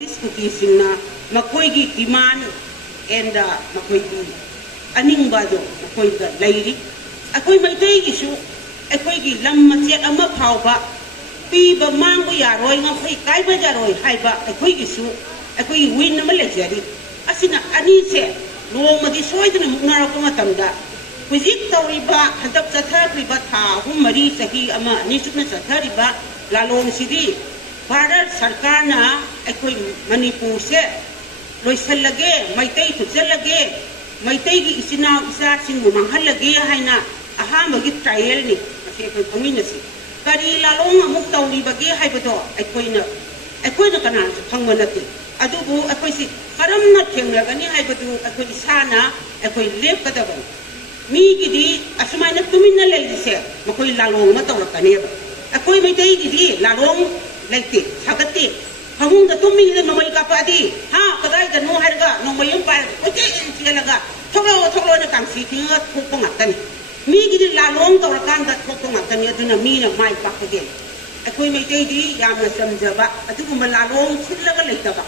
Disputisingna makoigi demand and makoigi aningbado makoiga lairi akoi maitei gisu akoigi lam machet ama phauba piba mangbu yaroi ngakoi kaiba jaroi haiba akoi gisu akoi win ama lejari asina ani se nomadi soidna muknarako matamda hujik tawriba hadap chathariba tha humari sahi ama nisukna chathariba lalong sidi Bharat Sarkar na akoy Manipur se loisal lage maitay tutsal lage maitay gi isinaw isa sing mumanghal lage hayna aha magi trial ni kasi akoy pangminasi kari lalong amuk tawli bagi haybado akoy na kanan sa pangmanati adugo akoy si karam na thenglagani haybado akoy isana akoy lep kadaban mi gidi asumay na tumin na lay se makoy lalong matawrakani akoy maitay gidi lalong Like Hakati, Hamung the Tumi the Nomai Kapadi, ha, Kadai the no Harga, no Mayumpa, okay, and Tialaga, Tolo the Kansi, Kupungatani. Me get la long or a can that Kupungatani, you do mean of my back again. A queen may take Yama Samjaba, a Tukumala long, Silaga Lataba.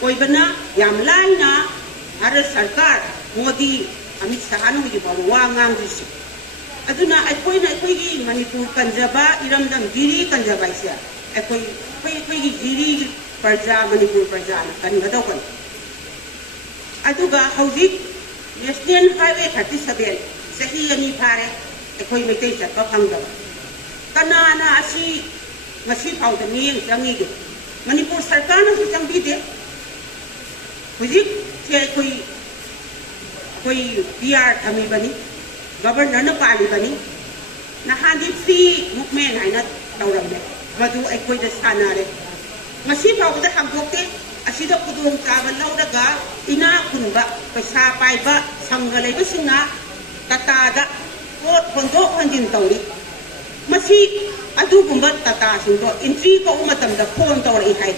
Oibana, Yam Lina, Ara Sarkar, Modi, Amitsahano, you want one district. Aduna, I point at Quigi, Manipur Kanjaba, Iramdam Giri Kanjabaisia. Ako'y giri parja Manipur parja na kangadawkan. Aduga hawzik National Highway 37 sa hiyani pare ako'y may tayo sa kapanggawa. Kanana asi masipaw da miyang samigit. Manipur Sarkar na sa isang bide. Hawzik siya ako'y PR kami ba ni? Governor na pali ba ni? Nahandip si Mukmen ay na tawrang na. Madu ay koy da sanare masipa ko da hangokte asida kudung taban laudaga ina kunba paisa paiba sangalai basinga tatada ko kondo hanjin tawri masi adu gumba tata sindo entry ko umatam da phone tawri hai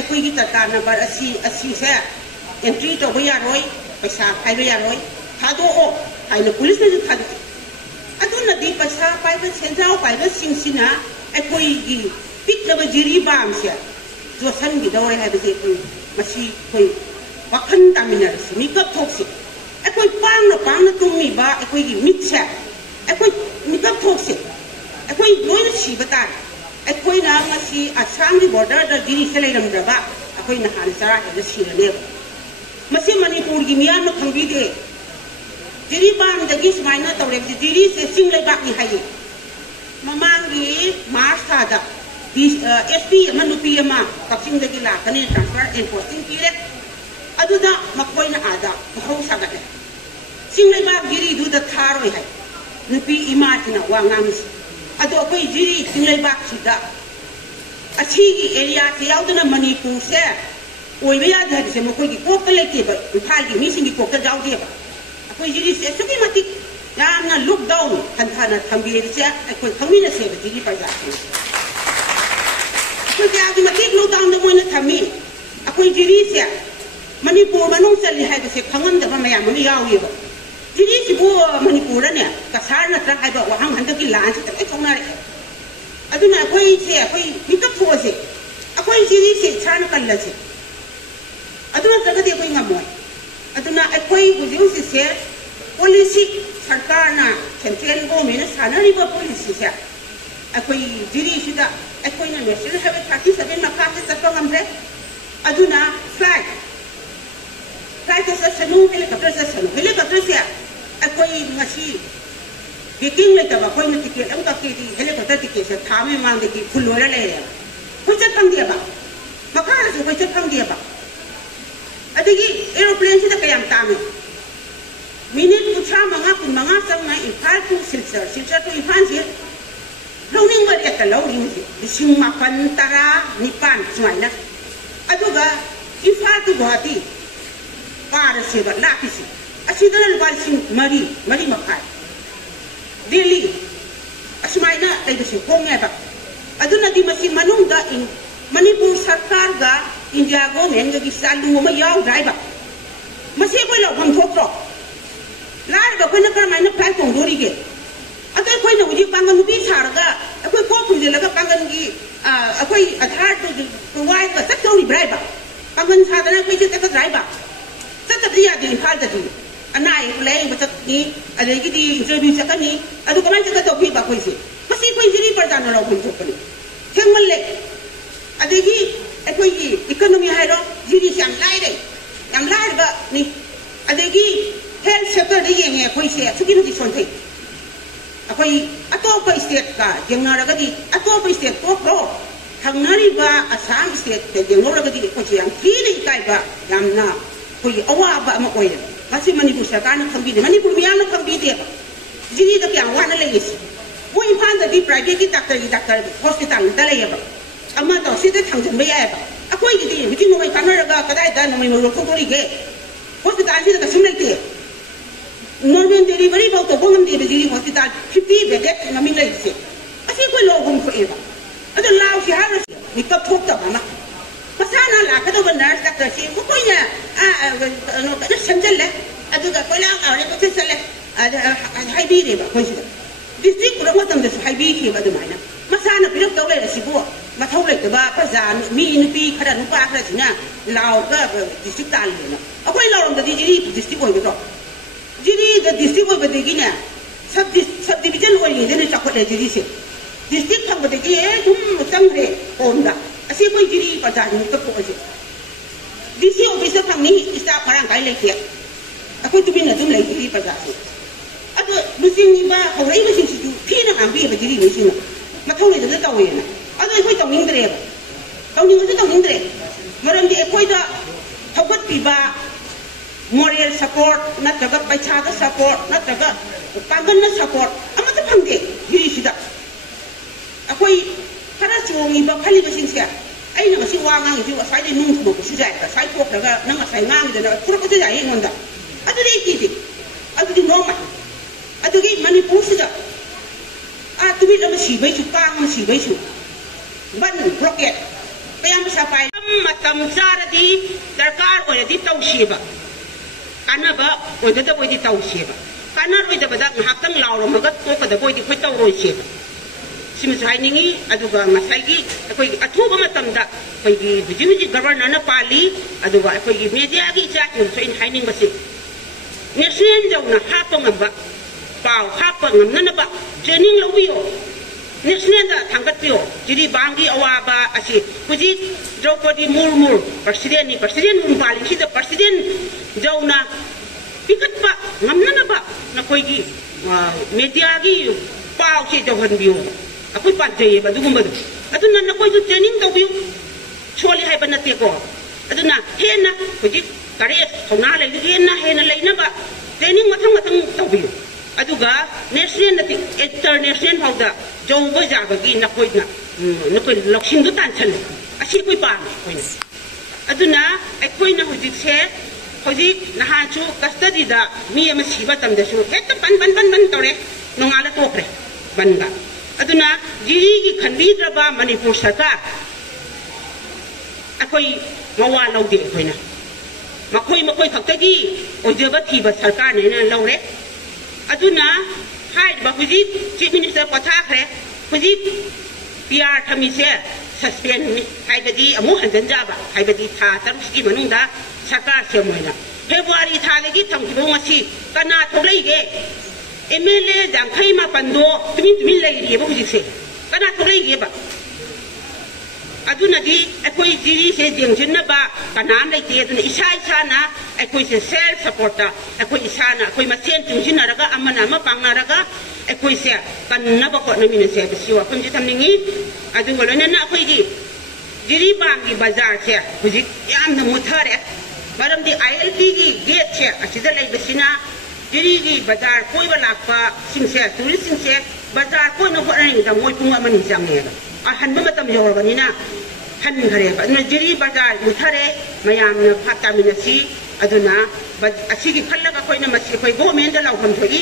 ay koy gi tata na bar asi se entry to ba yaroi paisa paiba yaroi thado o ai na police na thado adu na di paisa paiba senjao paiba singsina ako'y pik na bajiri bam siya josan gidaw ay habis ako'y masi ako'y wakan taminar si mikap toksi ako'y pang na tumi ba ako'y gimit siya ako'y mikap toksi ako'y loy na si batan ako'y na masi asang di border da giri sa layram da ba ako'y nahansara na sila neba masi Manipur gimiyan na kangbide jiri bam da gis may na tawrek jiri sa singlay bak ni hayi Mamangi Marsada, SP Manupi Yama, Kapsing the Gila, Kani transfer and posting period. Aduda, Makoina Ada, Hosagat. Singleba Giri do the Taro, Nupi Imatina, Wangamis. Adokoi Giri, Singleba Sida. A Chigi area, Tiautana Manipur, Sir. Oya had some Mokoi collective, Pagi missing the Coca Dowdeva. A Pogiri says, Sukimatic. Na look down kantana tambiri siya ako'y kami na siya dili pa jakin. Ako'y kaya matik look down na mo na kami. Ako'y dili siya Manipur manong sa lihay kasi pangan da ba mayam ni yaw iba. Dili si bu Manipuran niya kasar na trak ay ba wahang handa kilaan sa ay tong nari. Aduna ako'y siya ako'y mikap po siya. Ako'y dili siya sana kala siya. Aduna tagadi ako'y ngamoy. Aduna ako'y budiyo siya policy Sarkar na central government sanariba policy siya ako'y diri sida ako'y na national highway 37 makakit sa pangambre aduna flight sa sanu helicopter siya ako'y ngasi biking lang taba ako'y natikil ang kakiti helicopter tikil siya tami mang diki kulora laya kuchat pang dia ba makakaso kuchat pang dia ba adigi aeroplane sida kayang tami Minit putra mga sang na impal to silsar to ipan siya launing ba ito launing siya ising mapantara nipan sumay na aduga impal to buhati para siya ba lapis asida na lugar sing mari makay Delhi asumay na ay siya kung nga ba aduna di masin manung da in Manipur Sarkar ga India government ga gisalu mayaw drive masih ko law pang thokro Lari ba kung nagkamay na pay kong duri ge. Ako'y ko'y nawuli pangan mo bisaraga. Ako'y ko kung dilaga pangan gi. Ako'y adhar to kuwai ka sa tawri bray ba. Pangan सादना कोई चीज तक driver चत दिया दिन फाल ददी अनाय लें बचतनी अदेगी interview चकनी अदु कमाई चक तो भी बाकोई से मसी कोई जिरी पर जानो रो कोई चोकनी थेंगमल ले अदेगी कोई इकोनॉमी है रो जिरी श्याम लाइ बा नि अदेगी हेल्थ सेक्टर दे येंगे कोई से सुकी नुदी सोनथे अकोई अतोप स्टेट का जेंगनारगदी अतोप स्टेट तो प्रो थंगनारिबा असम स्टेट ते जेंगनारगदी कोई याम थीनि काइबा यामना कोई अवाबा अमा ओय मसी मणिपुर सरकार ने खंबीदे मणिपुर मियाम ने खंबीदे जिरी द क्या वाना लेइस वो इम्फाल द प्राइवेट की डॉक्टर हॉस्पिटल द लेयबा अमा तो सिदे थांजन बयाबा अकोई गिदी बिति नोय कानरगा कदाय द नोय मरो थोरिगे हॉस्पिटल से द सुम लेते नॉर्मल डिलीवरी बहुत तो वो हम दे जिरी हॉस्पिटल 50 बेड नमिंग लेइसे असी कोई लोग हम खोएबा अदो लाउ से हार नि कब ठोक तब ना मसाना लाकदो नर्स डॉक्टर से कोई ना नो कद संजल ले अदो का कोला आरे को चले हाईबी रे बा कोई डिस्ट्रिक्ट पुरा मतम दे हाईबी के बदु माइना मसाना पिरक तौ ले सिबो मथौ ले तबा पजान मी नुपी खरा नुपा खरा सिना लाउ का डिस्ट्रिक्ट ताल लेना अकोई लाउ द जिरी डिस्ट्रिक्ट होय बतो जिरी द डिस्ट्रिक्ट होय बदेगी ना सब डिवीजन होय ने चखले जिरी से डिस्ट्रिक्ट थम बदेगी तुम संगरे ओमदा असी कोई जिरी पजान नु तो को डीसी ऑफिस फंगनी स्टाफ खरां काय लेके अकोई तुबिन तुम ले जिरी पजान अदो बुसिंग बा हौरई बसिंग सिजु फिना आंबी बजिरी निसिन मथौ ले द तौयेना अदो कोई तौनिंद्रे तौनिंद्रे मरम दे कोई दा थगत पिबा moral support नत्रगा पैसा दा support नत्रगा पागन support अमत फंगे जिरी सिदा अकोई खरा चोंगी बा खाली बसिंग से अइना मसी वांगांग जि साइड नुं थबो को सिजाय का साइड थोखरगा नंगा साइ ngang दे पुरक से जाय नोंदा अदुदे किदि अदुदि नोमा अदुगी मणिपुर सिदा आ तुबि लम सिबै छु पांग सिबै छु बन रॉकेट पयाम सापाय मतम चारदी दरकार ओरदि तौसिबा कानबा ओदद बोइदि तौसिबा कानर ओइदबदा ngahakang lauramaga tokada boidi khoi tauroisiba सिमस हाइनिंगी अदुगा मसाइगी अखोई अथुबा मतमदा अखोई बिजिमिजि गवर्नर ना पाली अदुगा अखोई मीडिया की चाकि सोइन हाइनिंग बसे नेशनल जौना हापंगबा पाव हापंगननबा ट्रेनिंग लौबियो नेशनल दा थांगतपियो जिरि बांगी अवाबा असि हुजि द्रौपदी मुर्मू प्रेसिडेंट मुन पाली सिदा प्रेसिडेंट जौना पिकटपा ngамननबा नखोइगी मीडिया की पाव से जौहनबियो अखोई पाजय बदुगुमबदु अदुना नखोइ जु ट्रेनिंग तौबियो छोली हाइबा नतेको अदुना हेना हुजि करेज थौना लेना हेना लेनबा ट्रेनिंग मथंग तौबियो अदुगा नेशनल नति इंटरनेशनल फाउदा जौबा जाबगी नखोइना नखोइ लक्षिंदु तानछल असि कोइ पाम कोइना अदुना अखोइना हुजि से हुजि नहाचु कस्टडी दा मी अम सिबा तमदसु हेत बन तोरे नोंगाला तोखरे बनगा अदुना जिरी की खनबीद्रबा मणिपुर सरकार अखोई मवा लौदे अखोइना मखोई खक्तगी ओजबा थीबा सरकार ने लौरे अदुना हाइबा हुजि चीफ मिनिस्टर पथाखरे हुजि पीआर थमीसे सस्पेंड नि हाइबदी अमु हंजन जाबा हाइबदी था तरुसकी मनुंदा सरकार से मोइना फेब्रुआरी थादगी थमखिबो ngasi कना थोरैगे एमएलए जांखै मा पंदो तुमिन लैरिबो हुजिसे कना थोरैगेबा अदुनदी अखोई जिरी से जेंजनबा कनाम लैते अदुना इसाना अखोई से सेल्फ सपोर्ट अखोई इसाना अखोई मसेन तुजिनरगा अमना मा पांगनारगा अखोई से कन्नबा कोनमिन से बिसिवा पंजि तमनिंगी अदुगलना अखोई जिरी बांगी बाजार से हुजि यामना मुथारे मरमदी आईएलपी की गेट से असिदा लैबसिना जिरी की बाजार कोइबा लापा सिंसे टूरिस्ट सिंसे बाजार कोइ न होरनि दा मोइ पुंग अमनि जांगेबा अहनबा मतम यौरबनिना हनखरेबा न जिरी बाजार मुथारे मयामना फातामिनसी अदुना असिगी खल्लगा कोइना मसी कोइ गवर्नमेंट दा लाउफम थोई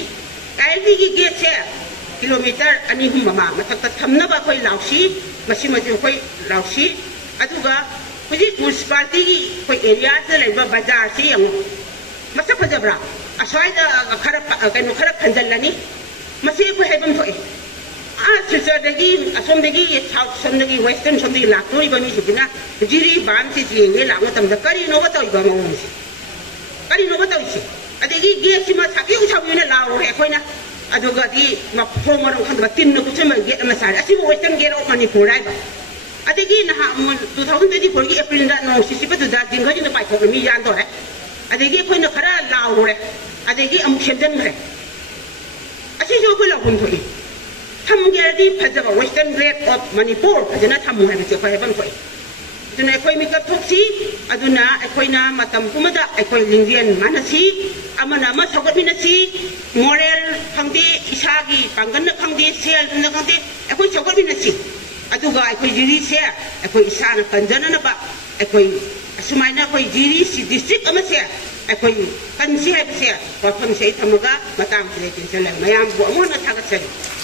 आईएलपी की गेट से किलोमीटर अनि हुम मा मथक थमनबा कोइ लाउसी मसी मजु कोइ लाउसी अदुगा हुजि म्युनिसिपालिटी की कोइ एरिया से लेबा बाजार से यंग मसा फजबरा असवाइदा खरा कनो खरा खंजलनी मसी कोइ हेबम थोए सिलचरदगी असोमदगी साउथ सोमदगी वेस्टर्न सोमदगी लाक्तोरिबा मिसिना जिरी बाम से जेंगे लाग मतमदा करिनोबा तौइबा मौंगसी करिनोबा तौइसे अदगी गेसिमा साबिउ साबिउना लाउरे अखोइना अदुगादी मफोमरो खंदबा तिन्नो कुचमा गेट अमा सारे असिबो वेस्टर्न गेट ऑफ मणिपुर राइबा अदगी नहा 2024 की एप्रिल दा नो सिसिबदुदा जिंगजिन पाइथोक मी यान तोरे अदगी अखोइना खरा लाउरे अदगी अमुक सेमजनखरे असिजो को लाउन थोई थमगेरदी फजबा वेस्टर्न गेट ऑफ मणिपुर फजना थमु हाबसे खयबन खोई दुना अखोइ मिकप थोक्सी अदुना अखोइना मतम कुमदा अखोइ लिंगियन मानसी अमना मा सगतमिनसी मोरल खंदे इसागी पांगन खंदे सेल न खंदे अखोइ सगतमिनसी अदुगा अखोइ जिरी से अखोइ इसाना कंजननबा अखोइ असुमाइना अखोइ जिरी सी डिस्ट्रिक्ट अमसे अखोइ कंसी हाबसे वाफम से थमगा मताम से किनसले मयाम बो अमोना थागतसे